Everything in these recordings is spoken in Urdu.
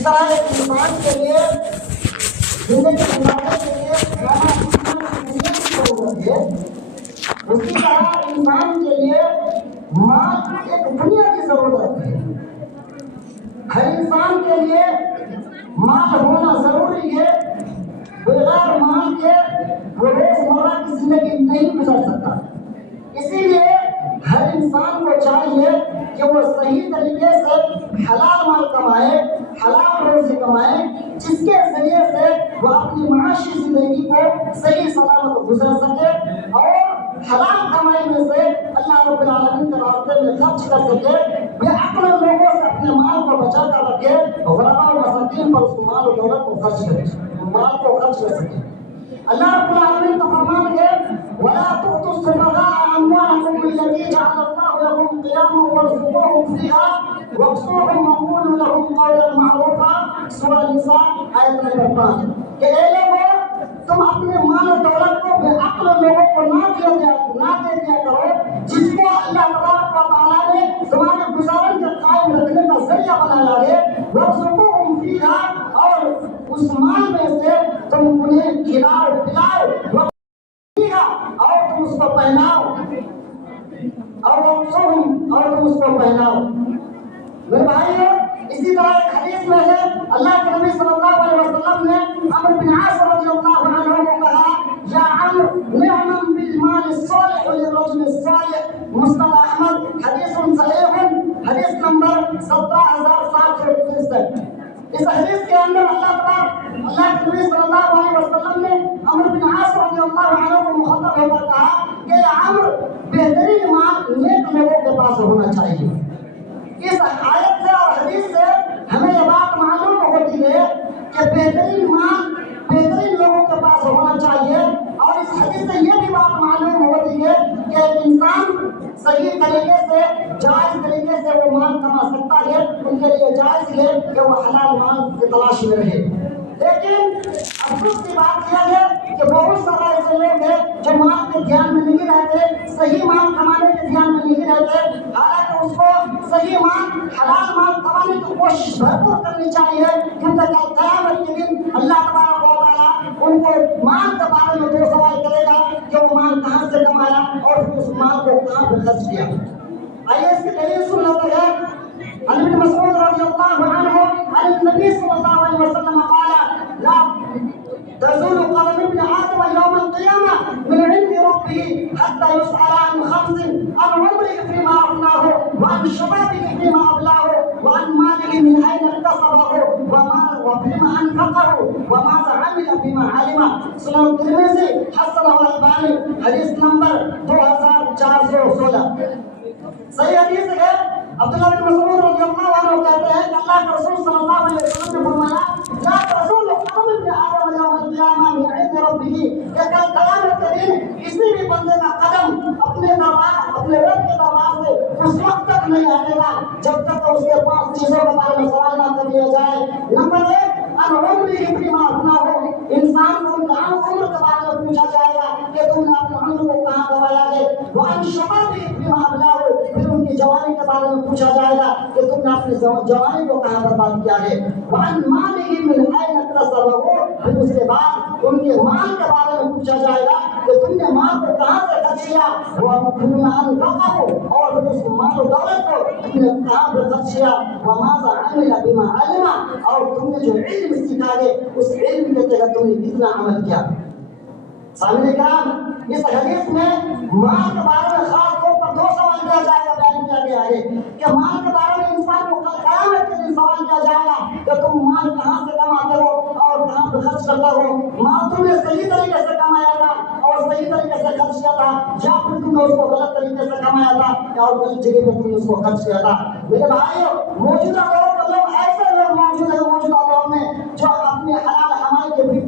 جس طرح ایک انسان کے لیے زندگی گزارنے کے لیے کھانا پینا کی ضرورت ہے، اسی طرح انسان کے لیے مال کی ایک بنیادی ضرورت ہے۔ ہر انسان کے لیے مال ہونا ضروری ہے، بغیر مال کے وہ روزمرہ کی زندگی نہیں گزار سکتا۔ اسی لیے ہر انسان کو چاہیے کہ وہ صحیح طریقے سے حلال مال کمائے، حلال روزی کمائے، جس کے ذریعے سے وہ اپنی معاشی زندگی کو صحیح سلامت گزر سکے اور حلال کمائی میں سے اللہ رب العالمین کے راستے میں خرچ کر سکے، بے عقل لوگوں سے اپنے مال کو بچا کر رکھے، غرباء و مساکین پر اس مال و دولت کو خرچ کرے، مال کو خرچ کر سکے۔ اللہ رب العالمین کا فرمان ہے وَلَا تُؤْتُوا السُّفَهَاءَ أَمْوَالَكُمُ الَّتِي جَعَلَ اللَّهُ لَكُمْ قِيَامًا وَارْزُقُوهُمْ فِيهَا وَاقْسُوهُمْ وَقُولُوا لَهُمْ قَوْلًا مَّعْرُوفًا۔ سورہ نساء آیت نمبر 5 کہ اے لوگوں تم اپنے مال و دولت کو بے عقل لوگوں کو نہ دے دیا کرو، جس کو اللہ تبارک و تعالیٰ نے تمہارے گزارن کے قائم رکھنے کا ذریعہ بنایا ہے، وَارْزُقُوهُمْ فِيهَا، اور اس مال میں سے تم انہیں کھلاؤ پلاؤ، اور تم اس کو پہناؤ، اور تم اس کو پہناؤ۔ میرے بھائیو، اسی طرح ایک حدیث میں ہے اللہ کے نبی صلی اللہ علیہ وسلم نے عمرو بن عاص رضی اللہ عنہ کو کہا یا عمرو نعما بالمال الصالح للرجل الصالح، مسند احمد، حدیث صحیح، حدیث نمبر 17763۔ اس حدیث کے اندر اللہ کے نبی صلی اللہ علیہ وسلم نے عمرو بن عاص رضی اللہ عنہ کو مخاطب ہو کر کہا کہ عمرو بہترین مال نیک لوگوں کے پاس ہونا چاہیے۔ اس آیت سے اور حدیث سے ہمیں یہ بات معلوم ہوتی ہے کہ بہترین مال بہترین لوگوں کے پاس ہونا چاہیے، اور اس حدیث سے یہ بھی بات معلوم ہوتی ہے کہ انسان صحیح طریقے سے جائز طریقے سے وہ مال کما سکتا ہے، ان کے لیے جائز ہے کہ وہ حلال مال کی تلاش میں رہے۔ لیکن افسوس کی بات یہ ہے کہ بہت سارے ایسے لوگ ہیں جو مال کے دھیان میں نہیں رہتے، صحیح مال کمانے کے دھیان میں نہیں رہتے، حالانکہ اس کو صحیح مال حلال مال کمانے کی کوشش بھرپور کرنی چاہیے، کیونکہ قیامت کے دن اللہ تبارک و تعالیٰ ان کو مال کے بارے میں دو سوال کرے گا کہ وہ مال کہاں سے کمایا اور پھر اس مال کو کہاں پہ خرچ کیا۔ آئیے اس کی دلیل سن لیتے ہیں۔ عن ابن مسعود رضی اللہ عنہ عن النبی صلی اللہ علیہ وسلم قال لا تزول قدم ابن آدم يوم القيامة من عند ربه حتى يسأل عن خمس: عن عمره فيما أفناه، وعن شبابه فيما أبلاه، وعن ماله من أين اكتسبه، وفيما أنفقه، وماذا عمل بما علم۔ سنن الترمذی حسنہ الالبانی، حدیث نمبر 2416۔ صحیح حدیث ہے۔ عبداللہ بن مسعود رضی اللہ عنہ کہتے ہیں کہ اللہ کے رسول صلی اللہ علیہ وسلم نے فرمایا لا تزول قدم ابن آدم یوم القیامہ من عند ربہ، کہ کل قیامت کے دن کسی بھی بندے کا قدم اپنے رب کے دربار سے اس وقت تک نہیں ہٹے گا جب تک اس کے پاس چیزوں کے بارے میں سوال نہ کر لیا جائے۔ نمبر 1، ان عمره فيما أفناه، انسان کو عمر کے بارے میں پوچھا جائے گا کہ تم نے اپنے عمر کو کہاں گوایا ہے۔ وعن شبابه فيما أبلاه، پھر ان کی جوانی کے بارے میں پوچھا جائے گا کہ تم نے اپنی جوانی کو کہاں برباد کیا ہے۔ وعن ماله من أين اكتسبه، پھر اس کے بعد ان کے مال کے بارے میں پوچھا جائے گا کہ تم نے مال کو کہاں سے خرچ کیا۔ وفيما أنفقه، اور پھر اس مال و دولت کو تم نے کہاں پر خرچ کیا۔ وماذا عمل بما علم، اور تم نے جو علم سکھا ہے اس علم کے تحت تم نے کتنا عمل کیا۔ سامنے کرام، اس حدیث میں مال کے بارے میں خاص طور پر دو سوال کیا جائے گا، بیان کیا گیا ہے کہ مال کے بارے میں انسان کو کل قیامت کے دن سوال کیا جائے گا کہ تم مال کہاں سے کماتے ہو اور کہاں پہ خرچ کرتے ہو۔ مال تم نے صحیح طریقے سے کمایا تھا اور صحیح طریقے سے خرچ کیا تھا، یا پھر تم نے اس کو غلط طریقے سے کمایا تھا اور غلط جگہ پہ تم نے اس کو خرچ کیا تھا۔ میرے بھائیو، موجودہ دور پر لوگ ایسے لوگ موجود ہیں موجودہ دور میں جو اپنے حلال حرام کے فکر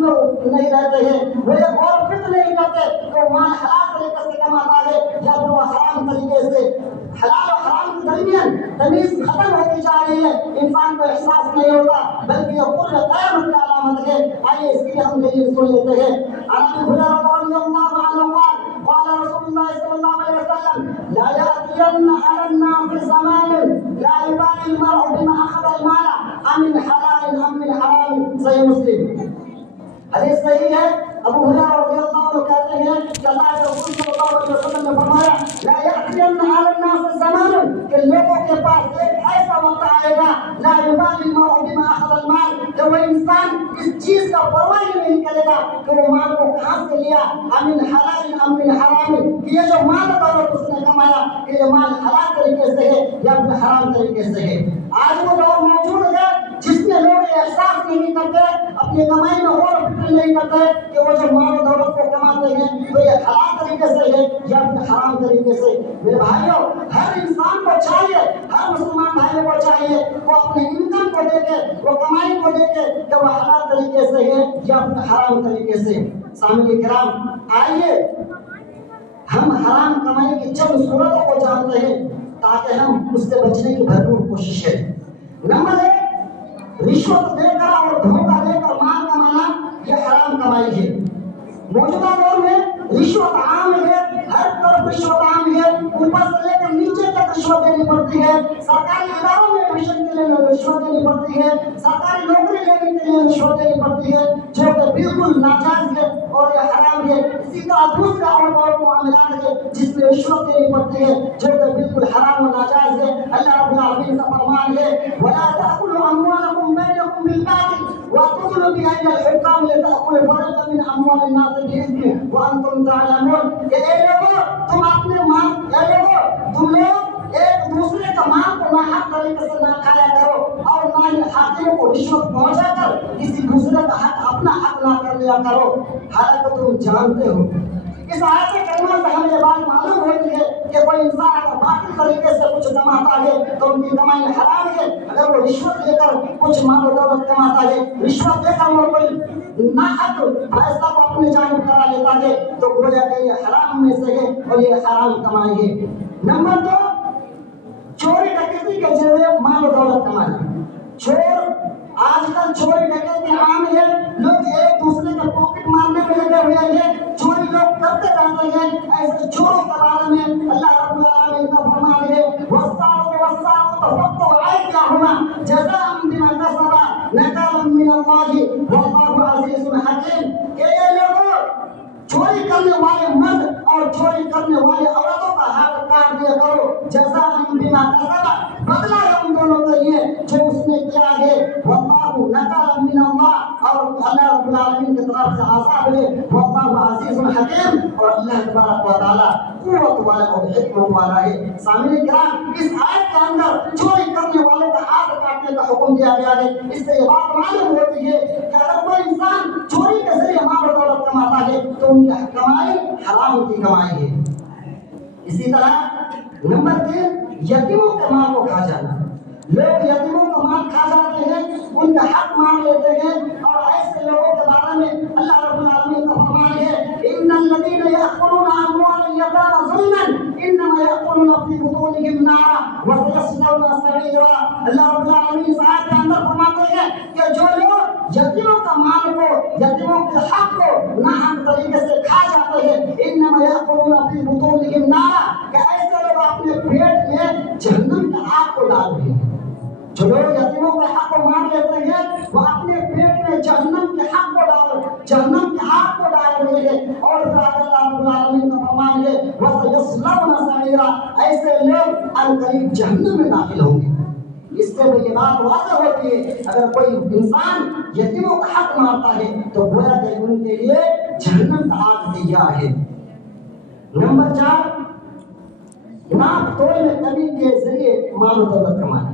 میں نہیں رہتے ہیں، وہ یہ غور فکر نہیں کرتے کہ وہ مال حلال طریقے سے کماتا ہے یا پھر وہ حرام طریقے سے۔ حلال اور حرام کے درمیان تمیز ختم ہوتی جا رہی ہے، انسان کو احساس نہیں ہوتا، بلکہ یہ قرب قیامت کی علامت ہے۔ آئیے اس کی ہم دلیل سن لیتے ہیں۔ عن ابی ہریرہ رضی اللہ عنہ قال قال رسول اللہ صلی الله عليه وسلم لا يأتين على الناس زمان لا يبالي المرء بما أخذ المال أمن حلال أم من حرام. صحیح مسلم حدیث صحیح ہے. ابو ہریرہ رضی اللہ عنہ کہتے ہیں کہ اللہ کے رسول صلی اللہ علیہ وسلم نے فرمایا لا يأتين على الناس زمان کہ لوگوں کے پاس ایک ایسا وقت آئے گا لا يبالي المرء بما أخذ المال کہ وہ انسان اس چیز کا پرواہ ہی نہیں کرے گا کہ وہ مال کو کہاں سے لیا امن حلال ام من حرام کہ یہ جو مال دولت اس نے کمایا کہ یہ مال حلال طریقے سے ہے یا پھر حرام طریقے سے ہے. آج وہ دور موجود ہے جس میں لوگ احساس نہیں کرتے اپنی کمائی میں اور فکر نہیں کرتے کہ وہ جو مال و دولت کو کماتے ہیں تو یہ حلال طریقے سے ہے یا پھر حرام طریقے سے. میرے بھائیوں ہر انسان کو چاہیے ہر مسلمان بھائیوں کو چاہیے وہ اپنے انکم کو دیکھے وہ کمائی کو دیکھے کہ وہ حلال طریقے سے ہے یا پھر حرام طریقے سے. سامعین کرام آئیے ہم حرام کمائی کی چند صورتوں کو جانتے ہیں تاکہ ہم اس سے بچنے کی بھرپور کوشش کریں. نمبر 1 رشوت دے کر اور دھوکہ دے کر مال کمانا یہ حرام کمائی ہے. موجودہ دور میں رشوت عام ہے ہر طرف رشوت عام ہے اوپر سے لے کر نیچے تک رشوت دینی پڑتی ہے. سرکاری اداروں میں ایڈمیشن کے لیے رشوت دینی پڑتی ہے سرکاری نوکری لینے کے لیے رشوت دینی پڑتی ہے جو کہ بالکل ناجائز ہے اور یہ حرام ہے. اسی طرح دوسرے اور معاملات ہے جس میں رشوت دینی پڑتی ہے جو کہ بالکل حرام و ناجائز ہے. اللہ رب العالمین کا فرمان ہے وَلَا تَأْكُلُوا أَمْوَالَكُمْ بَيْنَكُمْ بِالْبَاطِلِ وَتُدْلُوا بِأَيْدِي الْحُكَّامِ لِتَأْكُلُوا فَرِيقًا مِنْ أَمْوَالِ النَّاسِ بِإِثْمٍ وَأَنْتُمْ تَعْلَمُونَ کہ اے لوگوں تم اپنے مال تم لوگ ایک دوسرے کا مال کو ناحق طریقے سے نہ کھایا کرو اور نہ ہی حاکموں کو رشوت پہنچا کر کسی دوسرے کا حق اپنا حق نہ کر لیا کرو حالانکہ تم جانتے ہو. اس آیت کریمہ سے ہمیں یہ بات معلوم ہوتی ہے کہ کوئی انسان اگر باطل طریقے سے کچھ کماتا ہے تو ان کی کمائی حرام ہے. اگر وہ رشوت لے کر کچھ مال و دولت کماتا ہے رشوت دے کر وہ کوئی ناحق فیصلہ کو اپنی جانب کرا لیتا ہے تو گویا کہ یہ حرام میں سے ہے اور یہ حرام کمائی ہے. نمبر 2 چوری ڈکیتی کے ذریعے مال و دولت کمانا. چور آج کل چوری ڈکیتی عام ہے. لوگ ایک دوسرے کے پاکٹ مارنے میں لگے ہوئے ہیں چوری لوگ کرتے رہتے ہیں. ایسے چوروں کے بارے میں اللہ رب العالمین کا فرمان ہے وَالسَّارِقُ وَالسَّارِقَةُ فَاقْطَعُوا أَيْدِيَهُمَا جَزَاءً بِمَا كَسَبَا نَكَالًا مِّنَ اللَّهِ وَاللَّهُ عَزِيزٌ حَكِيمٌ کہ یہ لوگوں چوری کرنے والے مرد اور چوری کرنے والے عورتوں کا ہاتھ کاٹ دیا کرو جزاءً بما کسبا بدلہ ہے ان دونوں کے لیے جو اس نے کیا ہے واللہ نکالا من اللہ اور اللہ رب العالمین کی طرف سے عذاب ہے واللہ عزیز حکیم اور اللہ تبارک و تعالی قوت والا اور حکمت والا ہے. سامعین کرام اس آیت کے اندر چوری کرنے والوں کا ہاتھ کاٹنے کا حکم دیا گیا ہے. اس سے یہ بات معلوم ہوتی ہے کہ اگر کوئی انسان چوری کے ذریعے مال و دولت کماتا ہے تو ان کی کمائی حرام کی کمائی ہے. اسی طرح نمبر 3 یتیموں کے مال کو کھا جانا. لوگ یتیموں کا مال کھا جاتے ہیں ان کا حق مانگ لیتے ہیں اور ایسے لوگوں کے بارے میں اللہ رب العالمین کا فرمان ہے ان الذين يأكلون اموال اليتامى ظلما انما يأكلون في بطونهم نارا وسيصلون سعيرا. اللہ رب العالمین اس آیت کے اندر فرماتے ہیں کہ جو لوگ یتیموں کا مال کو یتیموں کے حق کو ناحق طریقے سے کھا جاتے ہیں انما يأكلون في بطونهم نارا کہ ایسے لوگ اپنے پیٹ میں جہنم کی آگ کو ڈال رہے ہیں. جو لوگ یتیموں کے حق کو مانگ لیتے ہیں وہ اپنے پیٹ میں جہنم کے حق کو جہنم کی آگ کو ڈال رہے ہیں اور پھر اللہ رب العالمین کا فرمان ہے وَسَيَصْلَوْنَ سَعِيرًا ایسے لوگ عنقریب جہنم میں داخل ہوں گے. اس سے یہ بات واضح ہوتی ہے اگر کوئی انسان یتیموں کا حق مانگتا ہے تو گویا کہ ان کے لیے جہنم کا آگ تیار ہے. نمبر 4 ناپ تول میں کمی کے ذریعے مال و دولت کمانا.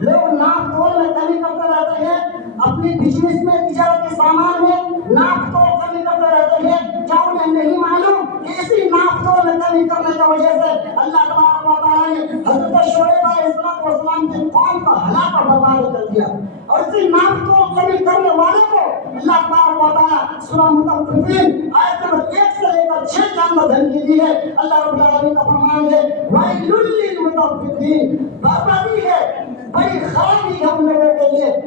لوگ ناپ تول میں کمی کرتے رہتے ہیں اپنی بزنس میں تجارت کے سامان میں ناپ تول کمی کرتے رہتے ہیں. کیا انہیں نہیں معلوم کہ اسی ناپ تول میں کمی کرنے کی وجہ سے اللہ تبارک و تعالیٰ نے حضرت شعیب علیہ السلام کی قوم کو ہلاک اور برباد کر دیا اور اسی ناپ تول کمی کرنے والے کو اللہ تبارک و تعالیٰ سورہ مطففین آیت نمبر 1 سے لے کر 6 کے اندر دھمکی دی ہے. اللہ رب العالمین کا فرمان ہے وَيْلٌ لِّلْمُطَفِّفِينَ بربادی ہے بڑی خرابی ہے ان لوگوں کے لیے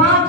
5,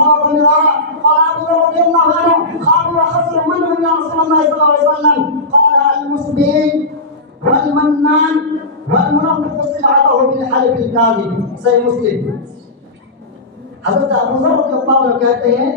ثلاث مرارا قال أبو ذر رضي الله عنه خابوا وخسروا من هم يا رسول الله صلى الله عليه وسلم؟ قال المسبي والمنان والمنفق سلعته بالحلف الكاذب. صحیح مسلم. حضرت ابو ذر رضی اللہ عنہ کہتے ہیں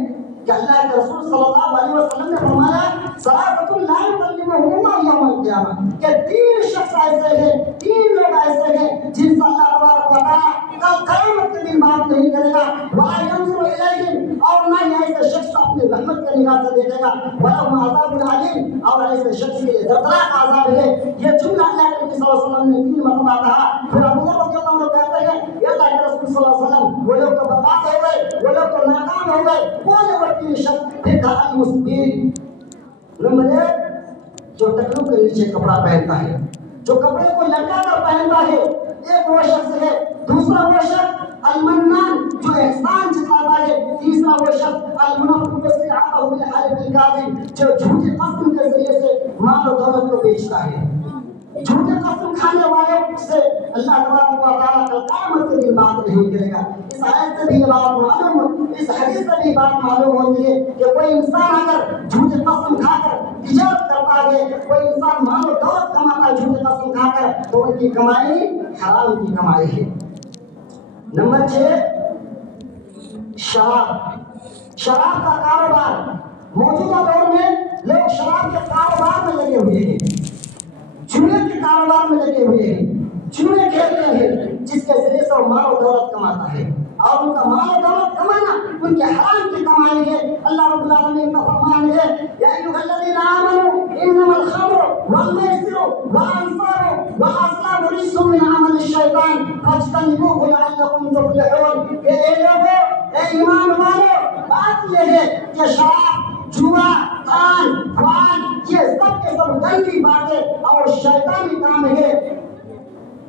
کہ اللہ کے رسول صلی اللہ علیہ وسلم نے فرمایا ثلاثة لا يكلمهم يوم القيامة، کہ 3 شخص ایسے ہیں، 3 لوگ ایسے ہیں جن سے اللہ تبارک و تعالیٰ کل قیامت کے دن بات نہیں کرے گا، ولا ينظر إليهم، اور نہ ہی ایسے شخص اپنی رحمت کے نگاہ سے دیکھے گا، ولهم عذاب علیم، اور ایسے شخص کے لیے دردناک عذاب ہے۔ یہ جملہ اللہ کے نبی صلی اللہ علیہ وسلم نے 3 مرتبہ کہا۔ پھر ابو ذر رضی اللہ عنہ کہتے ہیں یہ اللہ کے رسول صلی اللہ علیہ وسلم، وہ لوگ تو برباد ہو گئے، وہ لوگ تو ناکام ہو گئے، کون ہے وہ 3 شخص؟ پھر کہا المسبیل، نمبر 1 جو ٹکلو کے نیچے کپڑا پہنتا ہے، جو کپڑے کو لٹکا کر پہنتا ہے، ایک وہ شخص ہے۔ دوسرا وہ شخص المنان، جو احسان جتاتا ہے۔ تیسرا وہ شخص المنفق سلعته بالحلف الكاذب، جو جھوٹی قسم کے ذریعے سے مال و دولت کو بیچتا ہے۔ جھوٹے قسم کھانے والے سے اللہ تبارک و تعالیٰ کل قیامت کے دن بات نہیں کرے گا۔ اس آیت سے بھی یہ بات معلوم، اس حدیث سے بھی بات معلوم ہوتی ہے کہ کوئی انسان اگر جھوٹے قسم کھا کر تجارت کرتا ہے، کوئی انسان مال و دولت کماتا ہے جھوٹے قسم کھا کر، تو ان کی کمائی حرام کی کمائی ہے۔ نمبر 6 شراب۔ شراب کا کاروبار، موجودہ دور میں لوگ شراب کے کاروبار میں لگے ہوئے ہیں، جوئے کے کاروبار میں لگے ہوئے ہیں، جوئے کھیلتے ہیں جس کے ذریعے سے وہ مال و دولت کماتا ہے، اور ان کا مال و دولت کمانا ان کے حرام کی کمائی ہے۔ اللہ رب العالمین کا فرمان ہے یا ایھا الذین آمنوا انما الخمر والمیسر والانصاب والازلام رجس من عمل الشیطان فاجتنبوه لعلکم تفلحون۔ کہ اے لوگوں، اے ایمان والو، بات یہ ہے کہ شراب، جوا، تان، فان، یہ سب کے سب گندی باتیں اور شیطانی کام ہے۔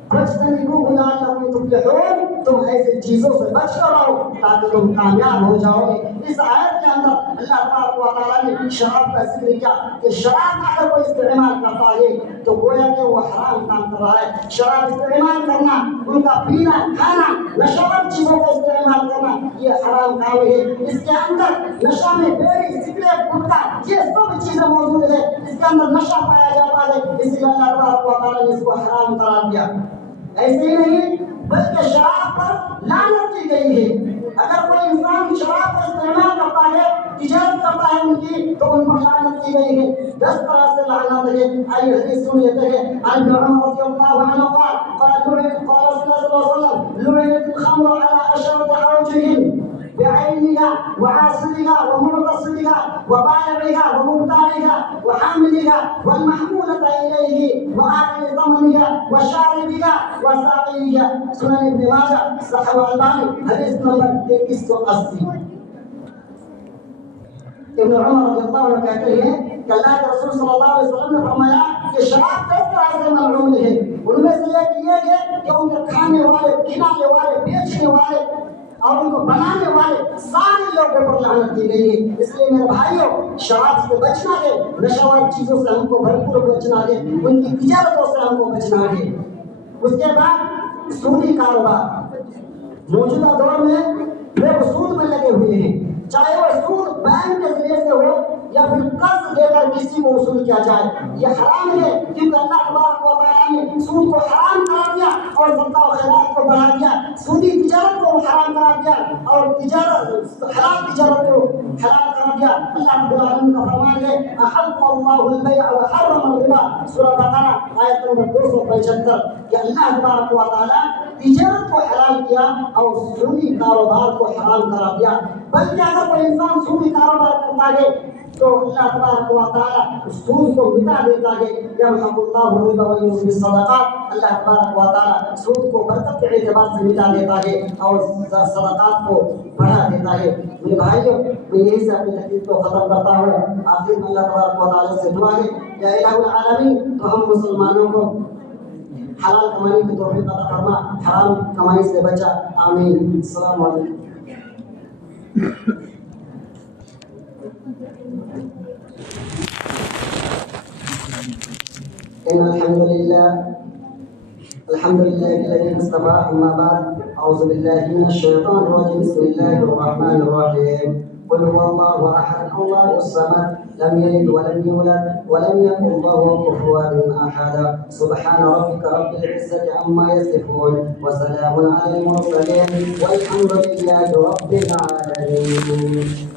فاجتنبوه لعلکم تفلحون، تم ایسی چیزوں سے بچ کر رہو تاکہ تم کامیاب ہو جاؤ گے۔ اس آیت کے اندر اللہ تبارک و تعالیٰ نے شراب کا ذکر کیا کہ شراب کا اگر کوئی استعمال کرتا ہے تو گویا کہ وہ حرام کام کر رہا ہے۔ شراب استعمال کرنا، ان کا پینا، کھانا، نشہور چیزوں کا استعمال کرنا، یہ حرام کام ہے۔ اس کے اندر نشہ میں بیڑی، سگریٹ، گٹکا، یہ سب چیزیں موجود ہیں، اس کے اندر نشہ پایا جاتا ہے، اس لیے اللہ تبارک و تعالیٰ نے اس کو حرام قرار دیا۔ ایسے ہی نہیں بلکہ شراب پر لعنت کی گئی ہے۔ اگر کوئی انسان شراب کا استعمال کرتا ہے، تجارت کرتا ہے ان کی، تو ان پر لعنت کی گئی ہے۔ 10 طرح سے لعنت ہے۔ آئیے حدیث سن لیتے ہیں۔ عن ابن عمر رضی اللہ عنہ قال قال رسول اللہ صلی اللہ علیہ وسلم لعنت الخمر على اشرف اوجه بعينها وعاصرها ومغتصبها وبائعها ومبتاعها وحاملها والمحمولة إليه وآكل ثمنها وشاربها وساقيها۔ سنن ابن ماجہ، صحیح البانی، حدیث نمبر 3380۔ ابن عمر رضی اللہ عنہ کہتے ہیں کہ اللہ کے رسول صلی اللہ علیہ وسلم نے فرمایا کہ شراب کس طرح سے ملعون ہے۔ ان میں سے ایک یہ ہے کہ ان کے کھانے والے، کھلانے والے، بیچنے والے اور ان کو بنانے والے سارے لوگوں پر لعنت کی گئی ہے۔ اس لیے میرے بھائیوں، شراب سے بچنا ہے، نشہ والی چیزوں سے ہم کو بھرپور بچنا ہے، ان کی تجارتوں سے ہم کو بچنا ہے۔ اس کے بعد سودی کاروبار۔ موجودہ دور میں لوگ سود میں لگے ہوئے ہیں، چاہے وہ سود بینک کے ذریعے سے ہو یا پھر قرض دے کر کسی کو وصول کیا جائے، یہ حرام ہے، کیونکہ اللہ تبارک و تعالیٰ نے سود کو حرام قرار دیا اور صدقہ و خیرات کو بڑھا دیا، سودی تجارت کو حرام قرار دیا اور حلال تجارت کو حلال قرار دیا۔ اللہ رب العالمین کا فرمان ہے احل اللہ البیع وحرم الربا، سورہ بقرہ آیت نمبر 275، کہ اللہ تبارک و تعالیٰ تجارت کو حلال کیا اور سودی کاروبار کو حرام قرار دیا۔ بلکہ اگر کوئی انسان سودی کاروبار کرتا ہے تو اللہ تبارک و تعالیٰ اس سود کو مٹا دیتا ہے۔ یمحق اللہ الربا ویربی الصدقات، اللہ تبارک و تعالیٰ سود کو برکت کے اعتبار سے مٹا دیتا ہے اور صدقات کو بڑھا دیتا ہے۔ میرے بھائیوں، میں یہی سے اپنی تقریر کو ختم کرتا ہوں۔ آخر میں اللہ تبارک و تعالیٰ سے دعا ہے یا الہ العالمین تو ہم مسلمانوں کو حلال کمانے کی توفیق عطا فرما، حرام کمائی سے بچا، آمین۔ السلام علیکم۔ إن الحمد لله الذي اصطفى، أما بعد أعوذ بالله من الشيطان الرجيم، بسم الله الرحمن الرحيم، قل هو الله أحد الله الصمد لم يلد ولم يولد ولم يكن له كفوا أحد، سبحان ربك رب العزة عما يصفون وسلام على المرسلين والحمد لله رب العالمين۔